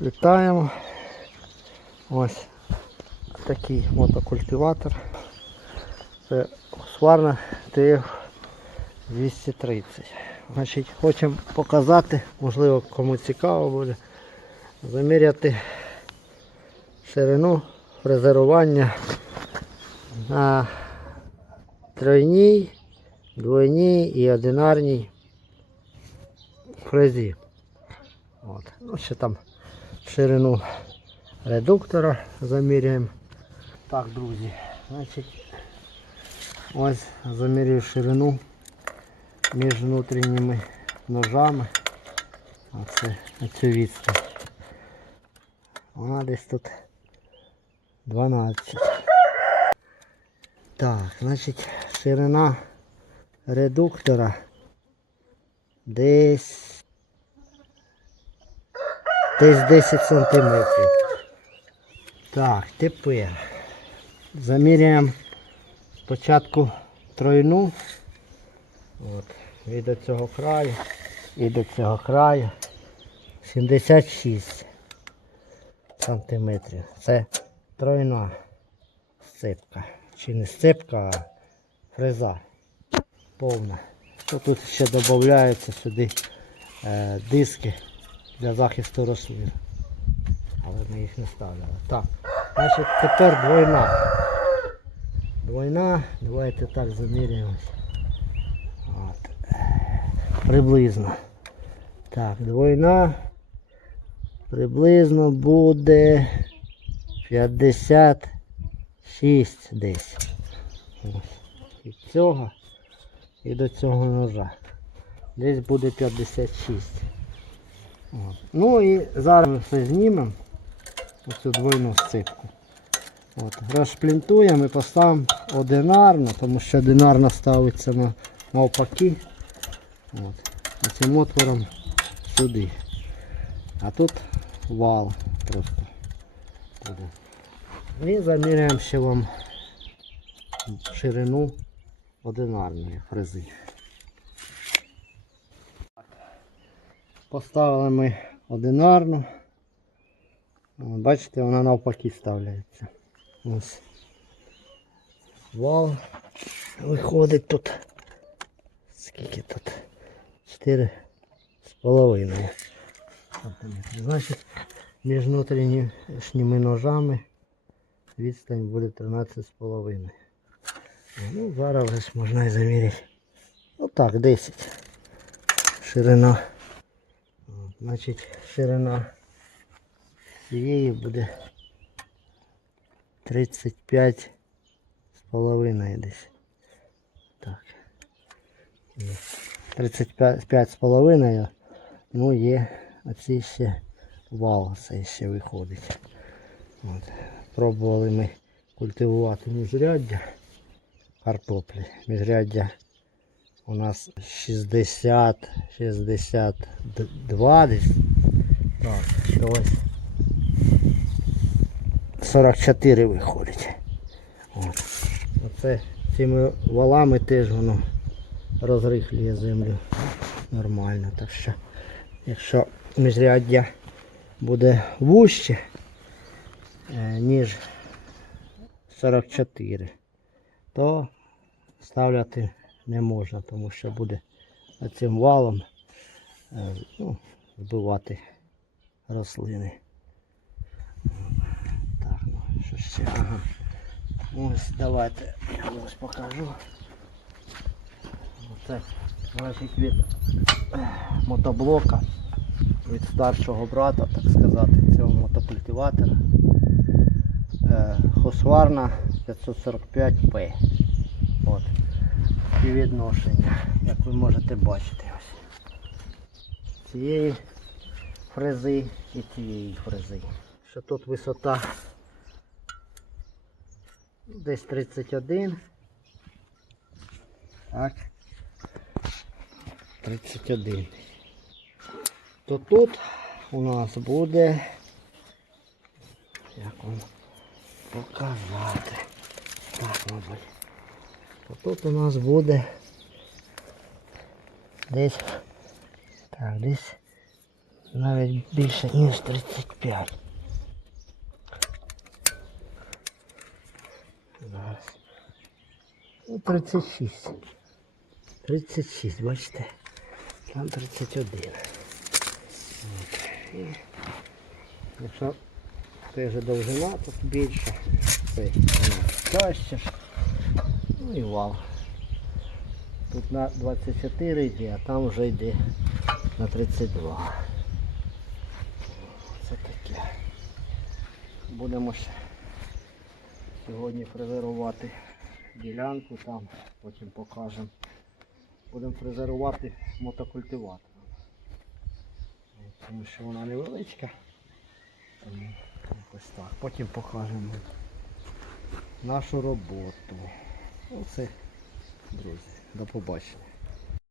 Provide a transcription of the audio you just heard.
Вітаємо. Ось такий мотокультиватор. Це сварна TF 230. Значить, хочемо показати, можливо кому цікаво буде, заміряти ширину фрезерування на тройній, двойній і одинарній фрезі. От. Ну, ще там ширину редуктора заміряємо. Так, друзі, значить, ось замірюю ширину між внутрішніми ножами. Оце цю відстань. Вона десь тут 12. Так, значить, ширина редуктора десь десь 10 сантиметрів. Так, тепер заміряємо спочатку тройну. От, і до цього краю, і до цього краю. 76 сантиметрів. Це тройна сцепка. Чи не сцепка, а фреза повна. Тут ще додаються сюди е, диски для захисту рослин. Але ми їх не ставили. Так, значить тепер двойна. Двойна, давайте так заміряємось. От. Приблизно. Так, двойна. Приблизно буде 56 десь. Від цього і до цього ножа. Десь буде 56. От. Ну і зараз все знімемо. Оцю двойну сцепку. От. Розшплінтуємо і поставимо одинарно, тому що одинарно ставиться на, навпаки. От. Цим отвором сюди. А тут вал просто буде. І заміряємо ще вам ширину одинарної фрези. Поставили ми одинарну. Бачите, вона навпаки ставляється. Ось. Вал виходить тут. Скільки тут? 4 з половиною. Значить, між внутрішніми ножами відстань буде 13 з половиною. Ну, зараз можна і заміряти. Ну так, 10. Ширина. Значить, ширина цієї буде 35 з половиною десь. Так. 35 з половиною. Ну є оці ще вал цей ще виходить. От. Пробували ми культивувати міжряддя картоплі. Міжряддя у нас 60, 62 десь. Так, що ось 44 виходить. От. Оце цими валами теж воно розрихлює землю нормально. Так що, якщо міжряддя буде вужче, е, ніж 44, то ставляти не можна, тому що буде цим валом е, ну, вбивати рослини. Так, ну що ще? Ага. Ось давайте я ось покажу. Оце значить від мотоблока, від старшого брата, так сказати, цього мотокультиватора. Е, Хосварна 545P. От. І відношення, як ви можете бачити ось. Цієї фрези і цієї фрези. Що тут висота десь 31. Так. 31. То тут у нас буде, як вам показати. Так, мабуть. То тут у нас буде десь, так, десь Навіть більше, ніж 35. Зараз. Ну, 36. 36, бачите? Там 31. От. Якщо це вже довжина, то більше. Тяжче. ж. Ну і вал. Тут на 24 йде, а там вже йде на 32. Це таке. Будемо ще сьогодні фрезерувати ділянку там, потім покажемо. Будемо фрезерувати мотокультиватором. Тому що вона невеличка. Потім покажемо нашу роботу. Оце, друзі, до побачення.